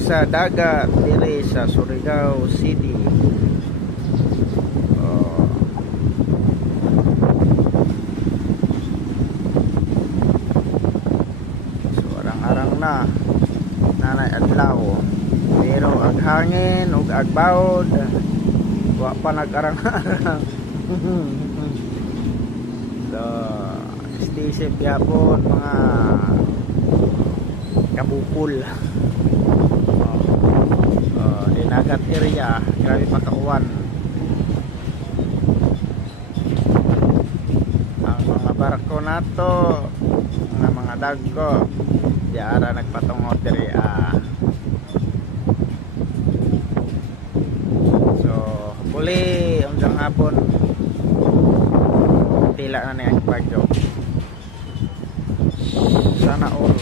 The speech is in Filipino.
sa dagat dire sa Surigao City. Oh. So arang-arang na nanay adlaw, pero ang hangin ug agbawod wa pa nag-arang-arang. So stay safe yapon mga kabukol. Dinagat area, grabe pa kauwan. Ang mga barko nato, mga dagko diara nagpatungod diri. So huli unjang hapon tila na niya bagyo. Sana all